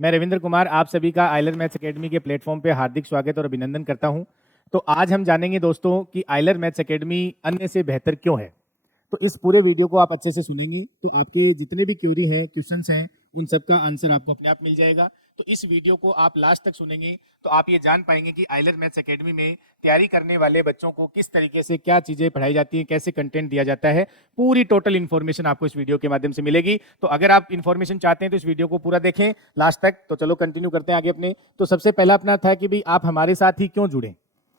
मैं रविंद्र कुमार आप सभी का आइलर मैथ्स एकेडमी के प्लेटफॉर्म पे हार्दिक स्वागत और अभिनंदन करता हूं। तो आज हम जानेंगे दोस्तों कि आइलर मैथ्स एकेडमी अन्य से बेहतर क्यों है। तो इस पूरे वीडियो को आप अच्छे से सुनेंगे तो आपके जितने भी क्वेरी हैं, क्वेश्चंस हैं, उन सब का आंसर आपको अपने आप मिल जाएगा। तो इस वीडियो को आप लास्ट तक सुनेंगे तो आप ये जान पाएंगे कि आइलर मैथ्स एकेडमी में तैयारी करने वाले बच्चों को किस तरीके से क्या चीजें पढ़ाई जाती हैं, कैसे कंटेंट दिया जाता है। पूरी टोटल इन्फॉर्मेशन आपको इस वीडियो के माध्यम से मिलेगी। तो अगर आप इन्फॉर्मेशन चाहते हैं तो इस वीडियो को पूरा देखें लास्ट तक। तो चलो कंटिन्यू करते हैं आगे अपने। तो सबसे पहला अपना था कि भाई आप हमारे साथ ही क्यों जुड़े,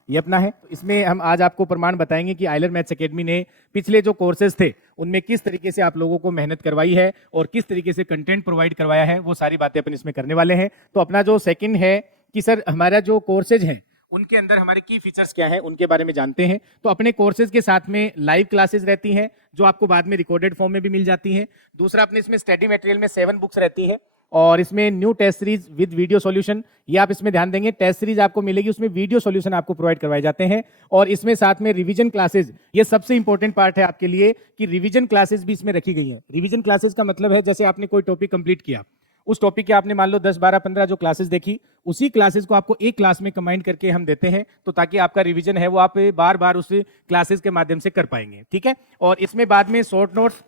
ये अपना है। इसमें हम आज आपको प्रमाण बताएंगे कि आइलर मैथ्स एकेडमी ने पिछले जो कोर्सेज थे उनमें किस तरीके से आप लोगों को मेहनत करवाई है और किस तरीके से कंटेंट प्रोवाइड करवाया है, वो सारी बातें अपन इसमें करने वाले हैं। तो अपना जो सेकंड है कि सर हमारा जो कोर्सेज है उनके अंदर हमारे की फीचर्स क्या हैं, उनके बारे में जानते हैं। तो अपने कोर्सेज के साथ में लाइव क्लासेस रहती हैं जो आपको बाद में रिकॉर्डेड फॉर्म में भी मिल जाती हैं। दूसरा अपने इसमें स्टडी मटेरियल में 7 बुक्स रहती है और इसमें new test series with video solution, ये आप इसमें ध्यान देंगे। टेस्ट सीरीज आपको मिलेगी, उसमें वीडियो सॉल्यूशन आपको प्रोवाइड करवाए जाते हैं। और इसमें साथ में रिवीजन क्लासेस, ये सबसे इंपॉर्टेंट पार्ट है आपके लिए कि रिवीजन क्लासेस भी इसमें रखी गई है। रिवीजन क्लासेस का मतलब है जैसे आपने कोई टॉपिक कंप्लीट किया, उस टॉपिक के आपने मान लो 10 12 15 जो क्लासेस देखी, उसी क्लासेस को आपको एक क्लास में कंबाइन करके हम देते हैं, तो ताकि आपका रिवीजन है वो आप बार बार उस क्लासेस के माध्यम से कर पाएंगे। ठीक है। और इसमें बाद में शॉर्ट नोट्स,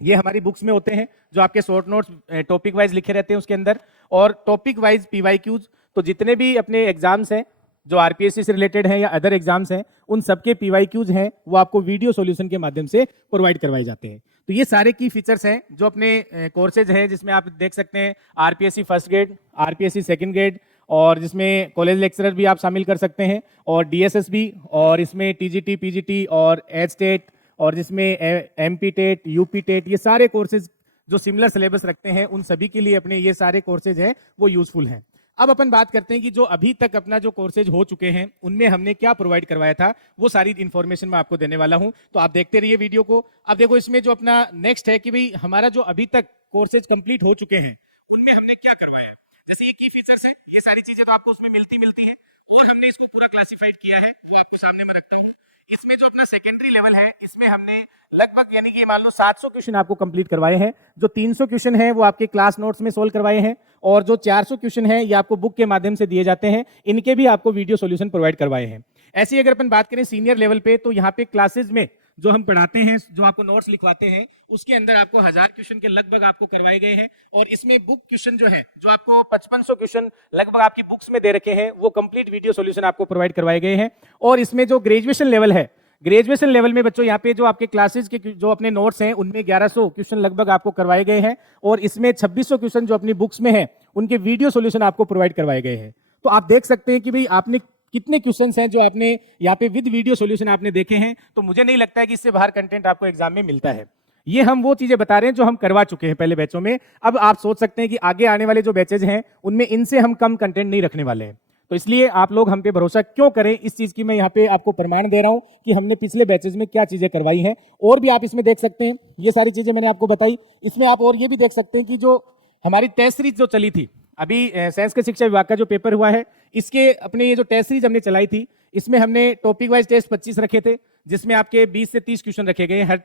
ये हमारी बुक्स में होते हैं जो आपके शॉर्ट नोट्स टॉपिक वाइज लिखे रहते हैं उसके अंदर, और टॉपिक वाइज पीवाईक्यूज। तो जितने भी अपने एग्जाम्स हैं जो आरपीएससी से रिलेटेड हैं या अदर एग्जाम्स हैं, उन सबके पीवाईक्यूज हैं वो आपको वीडियो सॉल्यूशन के माध्यम से प्रोवाइड करवाए जाते हैं। तो ये सारे की फीचर्स हैं जो अपने कोर्सेज हैं, जिसमें आप देख सकते हैं RPSC first grade, RPSC second grade, और जिसमें कॉलेज लेक्चरर भी आप शामिल कर सकते हैं, और डीएसएस भी, और इसमें टीजीटी, पीजीटी और एच टेट, और जिसमें एमपी टेट, यूपी टेट, ये सारे कोर्सेज जो सिमिलर सिलेबस रखते हैं उन सभी के लिए अपने ये सारे कोर्सेज हैं वो यूजफुल हैं। अब अपन बात करते हैं कि जो अभी तक अपना जो कोर्सेज हो चुके हैं उनमें हमने क्या प्रोवाइड करवाया था, वो सारी इंफॉर्मेशन मैं आपको देने वाला हूं। तो आप देखते रहिए वीडियो को। अब देखो इसमें जो अपना नेक्स्ट है कि भाई हमारा जो अभी तक कोर्सेज कंप्लीट हो चुके हैं उनमें हमने क्या करवाया। जैसे ये की फीचर्स हैं, ये सारी चीजें तो आपको उसमें मिलती हैं, और हमने इसको पूरा क्लासिफाइड किया है, वो आपको सामने में रखता हूँ। इसमें जो अपना सेकेंडरी लेवल है, इसमें हमने लगभग यानी कि मान लो 700 क्वेश्चन आपको कंप्लीट करवाए हैं। जो 300 क्वेश्चन हैं वो आपके क्लास नोट्स में सोल्व करवाए हैं, और जो 400 क्वेश्चन हैं ये आपको बुक के माध्यम से दिए जाते हैं, इनके भी आपको वीडियो सॉल्यूशन प्रोवाइड करवाए हैं। ऐसी अगर अपन बात करें सीनियर लेवल पे, तो यहाँ पे क्लासेज में जो हम पढ़ाते हैं, जो आपको नोट्स लिखवाते हैं, उसके अंदर आपको 1000 क्वेश्चन के लगभग आपको करवाए गए हैं। और इसमें बुक क्वेश्चन जो है, जो आपको 5500 क्वेश्चन लगभग आपकी बुक्स में दे रखे हैं, वो कंप्लीट वीडियो सॉल्यूशन आपको प्रोवाइड करवाए गए हैं। और इसमें जो ग्रेजुएशन लेवल है, ग्रेजुएशन लेवल में बच्चों यहाँ पे जो आपके क्लासेस के जो अपने नोट्स हैं उनमें 1100 क्वेश्चन लगभग आपको करवाए गए हैं, और इसमें 2600 क्वेश्चन जो अपनी बुक्स में है उनके वीडियो सॉल्यूशन आपको प्रोवाइड करवाए गए हैं। तो आप देख सकते हैं कि भाई आपने कितने क्वेश्चंस हैं जो आपने यहाँ पे विद वीडियो सॉल्यूशन आपने देखे हैं। तो मुझे नहीं लगता है कि इससे बाहर कंटेंट आपको एग्जाम में मिलता है। ये हम वो चीजें बता रहे हैं जो हम करवा चुके हैं पहले बैचों में। अब आप सोच सकते हैं कि आगे आने वाले जो बैचेज हैं उनमें इनसे हम कम कंटेंट नहीं रखने वाले हैं। तो इसलिए आप लोग हम पे भरोसा क्यों करें, इस चीज की मैं यहाँ पे आपको प्रमाण दे रहा हूं कि हमने पिछले बैचेज में क्या चीजें करवाई हैं। और भी आप इसमें देख सकते हैं, ये सारी चीजें मैंने आपको बताई। इसमें आप और ये भी देख सकते हैं कि जो हमारी टेस्ट सीरीज जो चली थी अभी, साइंस के शिक्षा विभाग का जो पेपर हुआ है, इसके अपने ये जो टेस्ट सीरीज हमने चलाई थी, इसमें हमने टॉपिक वाइज टेस्ट 25 रखे थे, जिसमें आपके 20 से 30 क्वेश्चन रखे गए हर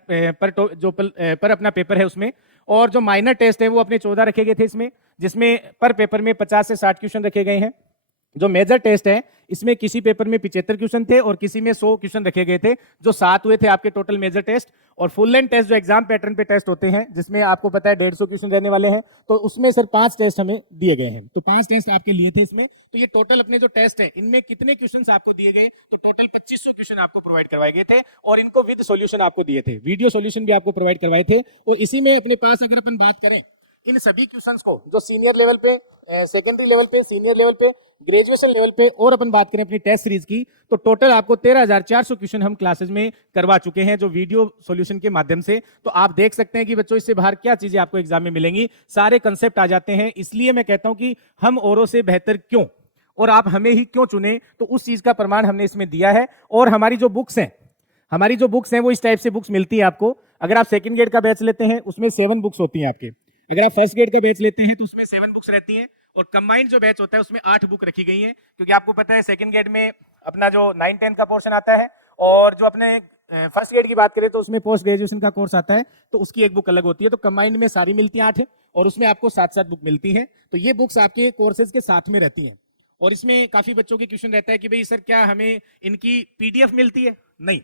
पर अपना पेपर है उसमें। और जो माइनर टेस्ट है वो अपने 14 रखे गए थे इसमें, जिसमें पर पेपर में 50 से 60 क्वेश्चन रखे गए हैं। जो मेजर टेस्ट है, इसमें किसी पेपर में 75 क्वेश्चन थे और किसी में 100 क्वेश्चन रखे गए थे, जो 7 हुए थे आपके टोटल मेजर टेस्ट। और फुल लेंथ टेस्ट जो एग्जाम पैटर्न पे टेस्ट होते हैं, जिसमें आपको पता है 150 क्वेश्चन रहने वाले हैं, तो उसमें सर 5 टेस्ट हमें दिए गए हैं। तो 5 टेस्ट आपके लिए थे इसमें। तो ये टोटल अपने जो टेस्ट है इनमें कितने क्वेश्चन आपको दिए गए, तो टोटल 2500 क्वेश्चन आपको प्रोवाइड करवाए गए थे, और इनको विद सोल्यूशन आपको दिए थे, वीडियो सोल्यूशन भी आपको प्रोवाइड करवाए थे। और इसी में अपने पास अगर अपन बात करें इन सभी क्वेश्चंस को, जो सीनियर लेवल पे, सेकेंडरी लेवल पे, सीनियर लेवल पे, ग्रेजुएशन लेवल पे, और अपन बात करें अपनी टेस्ट सीरीज की, तो टोटल आपको 13400 क्वेश्चन हम क्लासेस में करवा चुके हैं जो वीडियो सॉल्यूशन के माध्यम से। तो आप देख सकते हैं कि बच्चों इससे बाहर क्या चीजें आपको एग्जाम में मिलेंगी, सारे कंसेप्ट आ जाते हैं। इसलिए मैं कहता हूं कि हम औरों से बेहतर क्यों, और आप हमें ही क्यों चुने, तो उस चीज का प्रमाण हमने इसमें दिया है। और हमारी जो बुक्स हैं वो इस टाइप से बुक्स मिलती है आपको। अगर आप सेकंड ग्रेड का बैच लेते हैं उसमें 7 बुक्स होती हैं आपके। अगर आप फर्स्ट ग्रेड का बैच लेते हैं तो उसमें 7 बुक्स रहती हैं, और कंबाइंड जो बैच होता है उसमें 8 बुक रखी गई हैं, क्योंकि आपको पता है सेकंड ग्रेड में अपना जो 9-10 का पोर्शन आता है, और जो अपने फर्स्ट ग्रेड की बात करें तो उसमें पोस्ट ग्रेजुएशन का कोर्स आता है, तो उसकी एक बुक अलग होती है। तो कंबाइंड में सारी मिलती है 8 है, और उसमें आपको 7-7 बुक मिलती हैं। तो ये बुक्स आपके कोर्सेज के साथ में रहती हैं। और इसमें काफी बच्चों के क्वेश्चन रहता है कि भाई सर क्या हमें इनकी पीडीएफ मिलती है? नहीं,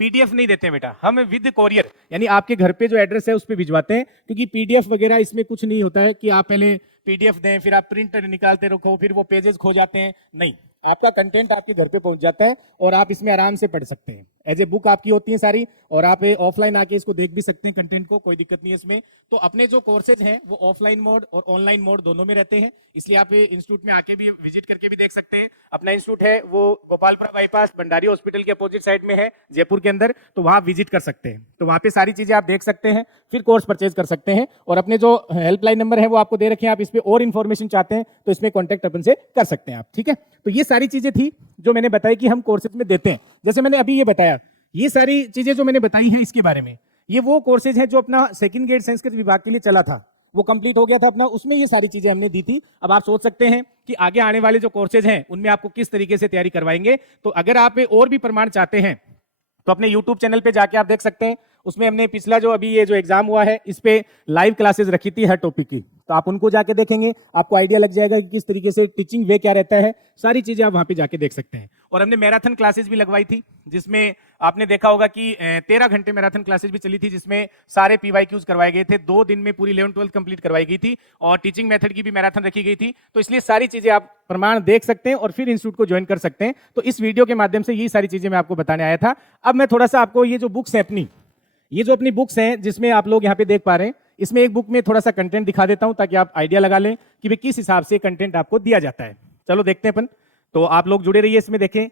पीडीएफ नहीं देते बेटा, हम विद कोरियर यानी आपके घर पे जो एड्रेस है उस पर भिजवाते हैं, क्योंकि पीडीएफ वगैरह इसमें कुछ नहीं होता है कि आप पहले पीडीएफ दें फिर आप प्रिंट निकालते रखो फिर वो पेजेस खो जाते हैं। नहीं, आपका कंटेंट आपके घर पे पहुंच जाता है और आप इसमें आराम से पढ़ सकते हैं। एज ए बुक आपकी होती है सारी, और आप ऑफलाइन आके इसको देख भी सकते हैं कंटेंट को, कोई दिक्कत नहीं है इसमें। तो अपने जो कोर्सेज हैं वो ऑफलाइन मोड और ऑनलाइन मोड दोनों में रहते हैं, इसलिए आप इंस्टीट्यूट में आके भी विजिट करके भी देख सकते हैं। अपना इंस्टीट्यूट है वो गोपालपुरा बाईपास भंडारी हॉस्पिटल के अपोजिट साइड में है जयपुर के अंदर, तो वहां विजिट कर सकते हैं। तो वहां पे सारी चीजें आप देख सकते हैं, फिर कोर्स परचेज कर सकते हैं। और अपने जो हेल्पलाइन नंबर है वो आपको दे रखे हैं, आप इस पे और इन्फॉर्मेशन चाहते हैं तो इसमें कॉन्टैक्ट अपन से कर सकते हैं आप, ठीक है। तो ये सारी चीजें थी जो मैंने बताई कि हम कोर्सेज में देते हैं। जैसे मैंने अभी ये बताया, ये सारी चीजें जो मैंने बताई हैं इसके बारे में, ये वो कोर्सेज हैं जो अपना सेकंड ग्रेड संस्कृत विभाग के लिए चला था, वो कंप्लीट हो गया था अपना, उसमें ये सारी चीजें हमने दी थी। अब आप सोच सकते हैं कि आगे आने वाले जो कोर्सेज हैं उनमें आपको किस तरीके से तैयारी करवाएंगे। तो अगर आप और भी प्रमाण चाहते हैं तो अपने YouTube चैनल पे जाके आप देख सकते हैं, उसमें हमने पिछला जो अभी ये जो एग्जाम हुआ है इस पे लाइव क्लासेस रखी थी हर टॉपिक की, तो आप उनको जाके देखेंगे, आपको आइडिया लग जाएगा कि किस तरीके से टीचिंग वे क्या रहता है, सारी चीजें आप वहां पे जाके देख सकते हैं। और हमने मैराथन क्लासेस भी लगवाई थी, जिसमें आपने देखा होगा कि 13 घंटे मैराथन क्लासेस भी चली थी, जिसमें सारे PYQs करवाए गए थे। 2 दिन में पूरी 11th-12th कंप्लीट करवाई गई थी और टीचिंग मेथड की भी मैराथन रखी गई थी। तो इसलिए सारी चीजें आप प्रमाण देख सकते हैं और फिर इंस्टीट्यूट को ज्वाइन कर सकते हैं। तो इस वीडियो के माध्यम से ये सारी चीजें मैं आपको बताने आया था। अब मैं थोड़ा सा आपको ये जो बुक्स है अपनी, ये जो अपनी बुक्स हैं जिसमें आप लोग यहाँ पे देख पा रहे हैं, इसमें एक बुक में थोड़ा सा कंटेंट दिखा देता हूं ताकि आप आइडिया लगा लें कि भाई किस हिसाब से कंटेंट आपको दिया जाता है। चलो देखते हैं अपन, तो आप लोग जुड़े रहिए इसमें, देखें।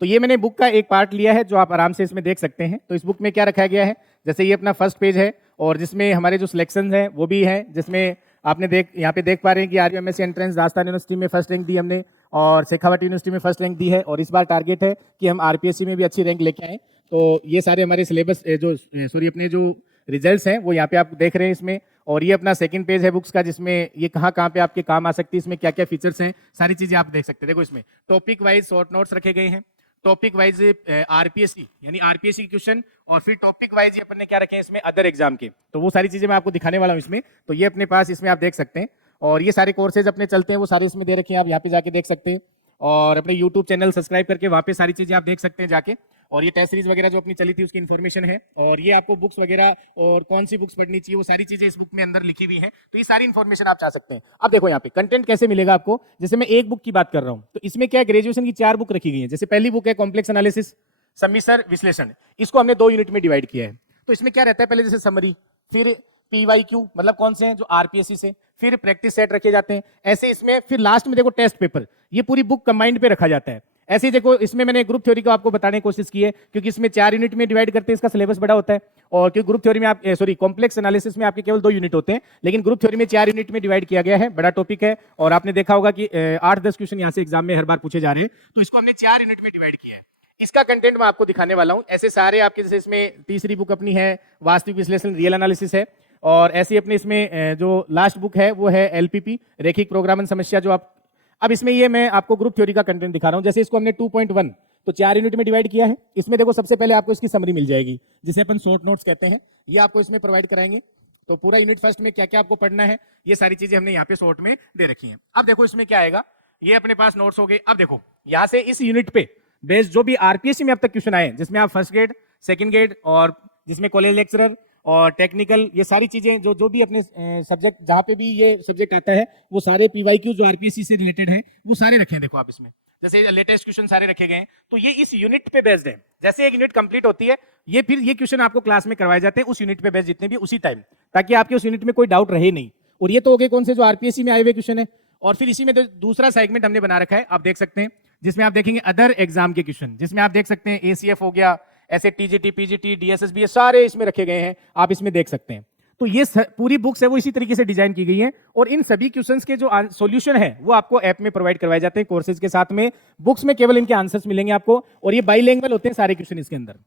तो ये मैंने बुक का एक पार्ट लिया है जो आप आराम से इसमें देख सकते हैं। तो इस बुक में क्या रखा गया है, जैसे ये अपना फर्स्ट पेज है और जिसमें हमारे जो सिलेक्शन है वो भी है, जिसमें आपने यहाँ पे देख पा रहे हैं कि RUMSC एंट्रेंस राजस्थान यूनिवर्सिटी में फर्स्ट रैंक दी हमने और शेखावाटी यूनिवर्सिटी में फर्स्ट रैंक दी है, और इस बार टारगेट है कि हम RPSC में भी अच्छी रैंक लेके आए। तो ये सारे हमारे सिलेबस अपने जो रिजल्ट्स हैं वो यहाँ पे आप देख रहे हैं इसमें। और ये अपना सेकंड पेज है बुक्स का, जिसमें ये कहाँ पे आपके काम आ सकती है, इसमें क्या क्या फीचर्स हैं, सारी चीजें आप देख सकते हैं। देखो इसमें टॉपिक वाइज शॉर्ट नोट्स रखे गए हैं, टॉपिक वाइज RPSC यानी RPSC क्वेश्चन, और फिर टॉपिक वाइज अपन ने क्या रखे हैं इसमें अदर एग्जाम के। तो वो सारी चीजें मैं आपको दिखाने वाला हूँ इसमें। तो ये अपने पास इसमें आप देख सकते हैं, और ये सारे कोर्सेज अपने चलते हैं वो सारे इसमें दे रखे हैं, आप यहाँ पे जाके देख सकते हैं। और अपने YouTube चैनल सब्सक्राइब करके वहाँ पे सारी चीजें आप देख सकते हैं जाके। और ये टेस्ट सीरीज वगैरह जो अपनी चली थी उसकी इन्फॉर्मेशन है, और ये आपको बुक्स वगैरह और कौन सी बुक्स पढ़नी चाहिए वो सारी चीजें इस बुक में अंदर लिखी हुई हैं। तो ये सारी इन्फॉर्मेशन आप चाह सकते हैं। अब देखो यहाँ पे कंटेंट कैसे मिलेगा आपको, जैसे मैं एक बुक की बात कर रहा हूँ, तो इसमें क्या ग्रेजुएशन की 4 बुक रखी गई है। जैसे पहली बुक है कॉम्प्लेक्स एनालिसिस सम्मिश्र विश्लेषण, इसको हमने 2 यूनिट में डिवाइड किया है। तो इसमें क्या रहता है, पहले जैसे समरी, फिर PYQ मतलब कौन से हैं जो RPSC से, फिर प्रैक्टिस सेट रखे जाते हैं ऐसे इसमें, फिर लास्ट में देखो टेस्ट पेपर, ये पूरी बुक कंबाइंड पे रखा जाता है। ऐसे ही देखो इसमें मैंने ग्रुप थ्योरी को आपको बताने की कोशिश की है, क्योंकि इसमें 4 यूनिट में डिवाइड करते हैं, इसका सिलेबस बड़ा होता है। और क्योंकि ग्रुप थ्योरी में आप कॉम्प्लेक्स एनालिसिस में आपके केवल 2 यूनिट होते हैं, लेकिन ग्रुप थ्योरी में 4 यूनिट में डिवाइड किया गया है, बड़ा टॉपिक है। और आपने देखा होगा कि 8-10 क्वेश्चन यहाँ से एग्जाम में हर बार पूछे जा रहे हैं, तो इसको हमने 4 यूनिट में डिवाइड किया है। इसका कंटेंट मैं आपको दिखाने वाला हूं। ऐसे सारे आपके, जैसे इसमें तीसरी बुक अपनी है वास्तविक विश्लेषण रियल एनालिसिस है, और ऐसे अपने इसमें जो लास्ट बुक है वो है LPP रैखिक प्रोग्रामन समस्या, जो आप अब इसमें ये मैं आपको ग्रुप थ्योरी का कंटेंट दिखा रहा हूं। जैसे इसको हमने 2.1 तो 4 यूनिट में डिवाइड किया है। इसमें देखो सबसे पहले आपको इसकी समरी मिल जाएगी, जिसे अपन शॉर्ट नोट्स कहते हैं, ये आपको इसमें प्रोवाइड कराएंगे। तो पूरा यूनिट फर्स्ट में क्या क्या आपको पढ़ना है ये सारी चीजें हमने यहाँ पे शॉर्ट में दे रखी है। अब देखो इसमें क्या आएगा, ये अपने पास नोट्स हो गए। अब देखो यहाँ से इस यूनिट पे बेस्ड जो भी RPSC में अब तक क्वेश्चन आए, जिसमें आप फर्स्ट ग्रेड, सेकंड ग्रेड और जिसमें कॉलेज लेक्चरर और टेक्निकल, ये सारी चीजें जो भी अपने सब्जेक्ट जहां पे भी ये सब्जेक्ट आता है वो सारे PYQ जो RPSC से रिलेटेड है वो सारे रखे हैं। देखो आप इसमें जैसे लेटेस्ट क्वेश्चन सारे रखे गए हैं, तो ये इस यूनिट पे बेस्ड है। जैसे एक यूनिट कंप्लीट होती है, ये फिर ये क्वेश्चन आपको क्लास में करवाए जाते हैं उस यूनिट पे बेस्ड जितने भी उसी टाइम, ताकि आपके उस यूनिट में कोई डाउट रहे नहीं। और ये तो हो गए कौन से जो RPSC में आए हुए क्वेश्चन है। और फिर इसी में दूसरा सेगमेंट हमने बना रखा है, आप देख सकते हैं, जिसमें आप देखेंगे अदर एग्जाम के क्वेश्चन, जिसमें आप देख सकते हैं ACF हो गया, ऐसे TGT, PGT, DSSB, ये सारे इसमें रखे गए हैं, आप इसमें देख सकते हैं। तो ये पूरी बुक्स है वो इसी तरीके से डिजाइन की गई है, और इन सभी क्वेश्चंस के जो सॉल्यूशन है वो आपको ऐप में प्रोवाइड करवाए जाते हैं कोर्सेज के साथ में। बुक्स में केवल इनके आंसर्स मिलेंगे आपको, और ये बाइलिंगुअल होते हैं सारे क्वेश्चन, इसके अंदर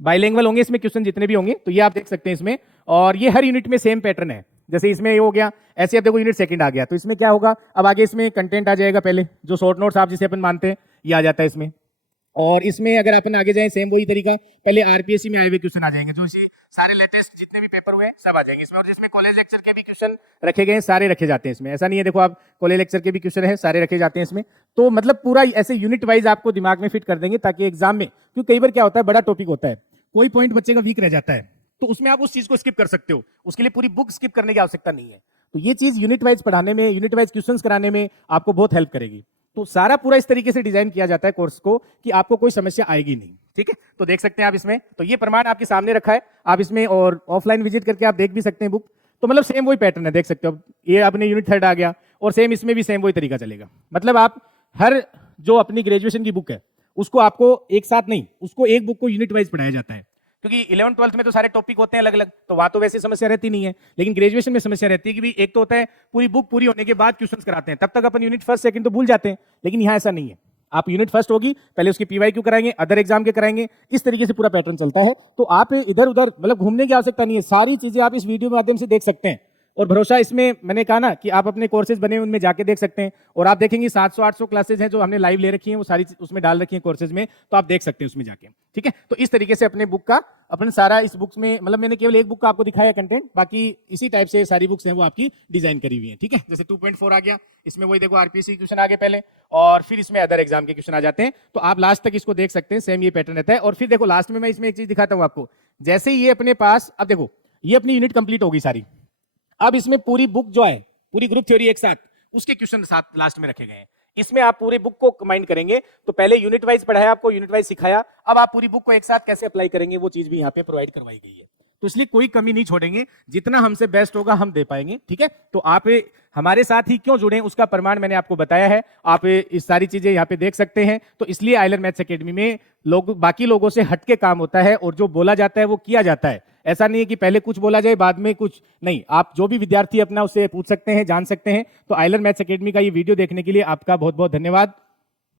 बाइलिंगुअल होंगे इसमें क्वेश्चन जितने भी होंगे। तो ये आप देख सकते हैं इसमें, और ये हर यूनिट में सेम पैटर्न है। जैसे इसमें ये हो गया, ऐसे आप देखो यूनिट सेकंड आ गया, तो इसमें क्या होगा, अब आगे इसमें कंटेंट आ जाएगा। पहले जो शॉर्ट नोट्स आप जिसे अपन मानते हैं ये आ जाता है इसमें, और इसमें अगर अपन आगे जाएं सेम वही तरीका, पहले RPSC में आए हुए क्वेश्चन आ जाएंगे, जो इसे सारे लेटेस्ट जितने भी पेपर हुए सब आ जाएंगे इसमें। और जिसमें कॉलेज लेक्चर के भी क्वेश्चन रखे गए हैं सारे रखे जाते हैं इसमें, ऐसा नहीं है, देखो आप कॉलेज लेक्चर के भी क्वेश्चन है सारे रखे जाते हैं इसमें। तो मतलब पूरा ऐसे यूनिट वाइज आपको दिमाग में फिट कर देंगे ताकि एग्जाम में, क्योंकि कई बार क्या होता है बड़ा टॉपिक होता है, कोई पॉइंट बच्चे का वीक रह जाता है, तो उसमें आप उस चीज को स्किप कर सकते हो, उसके लिए पूरी बुक स्किप करने की आवश्यकता नहीं है। तो ये चीज यूनिट वाइज पढ़ाने में, यूनिट वाइज क्वेश्चंस कराने में आपको बहुत हेल्प करेगी। तो सारा पूरा इस तरीके से डिजाइन किया जाता है कोर्स को कि आपको कोई समस्या आएगी नहीं, ठीक है। तो देख सकते हैं आप इसमें, तो ये प्रमाण आपके सामने रखा है, आप इसमें और ऑफलाइन विजिट करके आप देख भी सकते हैं बुक। तो मतलब सेम वही पैटर्न है, देख सकते हो ये अपने यूनिट 3 आ गया और सेम इसमें भी सेम वही तरीका चलेगा। मतलब आप हर जो अपनी ग्रेजुएशन की बुक है उसको आपको एक साथ नहीं, उसको एक बुक को यूनिट वाइज पढ़ाया जाता है, क्योंकि 11th 12th में तो सारे टॉपिक होते हैं अलग अलग, तो वहां तो वैसे समस्या रहती नहीं है। लेकिन ग्रेजुएशन में समस्या रहती है कि भी एक तो होता है पूरी बुक पूरी होने के बाद क्वेश्चंस कराते हैं, तब तक अपन यूनिट फर्स्ट सेकंड तो भूल जाते हैं, लेकिन यहाँ ऐसा नहीं है। आप यूनिट फर्स्ट होगी पहले उसकी पीवाईक्यू कराएंगे, अदर एग्जाम के कराएंगे, इस तरीके से पूरा पैटर्न चलता है। तो आप इधर उधर मतलब घूमने की आवश्यकता नहीं है, सारी चीजें आप इस वीडियो के माध्यम से देख सकते हैं। और भरोसा इसमें मैंने कहा ना कि आप अपने कोर्सेज बने उनमें जाके देख सकते हैं, और आप देखेंगे 700-800 क्लासेज हैं जो हमने लाइव ले रखी हैं, वो सारी उसमें डाल रखी हैं कोर्सेज में, तो आप देख सकते हैं उसमें जाके, ठीक है। तो इस तरीके से अपने बुक का अपन सारा इस बुक्स में, मतलब मैंने केवल एक बुक का आपको दिखाया कंटेंट, बाकी इसी टाइप से सारी बुक्स हैं वो आपकी डिजाइन करी हुई है, ठीक है। जैसे 2.4 आ गया, इसमें वही देखो आरपीएससी क्वेश्चन आ गए पहले, और फिर इसमें अदर एग्जाम के क्वेश्चन आ जाते हैं, तो आप लास्ट तक इसको देख सकते हैं, सेम ये पैटर्न रहता है। और फिर देखो लास्ट में मैं इसमें एक चीज दिखाता हूं आपको, जैसे ही ये अपने पास, अब देखो ये अपनी यूनिट कंप्लीट होगी सारी, अब इसमें पूरी बुक जो है, पूरी ग्रुप थ्योरी एक साथ, उसके क्वेश्चन साथ लास्ट में रखे गए हैं। इसमें आप पूरी बुक को कंबाइन करेंगे, तो पहले यूनिट वाइज पढ़ाया आपको, यूनिट वाइज सिखाया, अब आप पूरी बुक को एक साथ कैसे अप्लाई करेंगे वो चीज भी यहाँ पे प्रोवाइड करवाई गई है। तो इसलिए कोई कमी नहीं छोड़ेंगे, जितना हमसे बेस्ट होगा हम दे पाएंगे, ठीक है। तो आप हमारे साथ ही क्यों जुड़े उसका प्रमाण मैंने आपको बताया है, आप इस सारी चीजें यहाँ पे देख सकते हैं। तो इसलिए आइलर मैथ्स एकेडमी में लोग बाकी लोगों से हटके काम होता है, और जो बोला जाता है वो किया जाता है। ऐसा नहीं है कि पहले कुछ बोला जाए बाद में कुछ नहीं, आप जो भी विद्यार्थी अपना उससे पूछ सकते हैं, जान सकते हैं। तो आइलर मैथ्स एकेडमी का ये वीडियो देखने के लिए आपका बहुत बहुत धन्यवाद।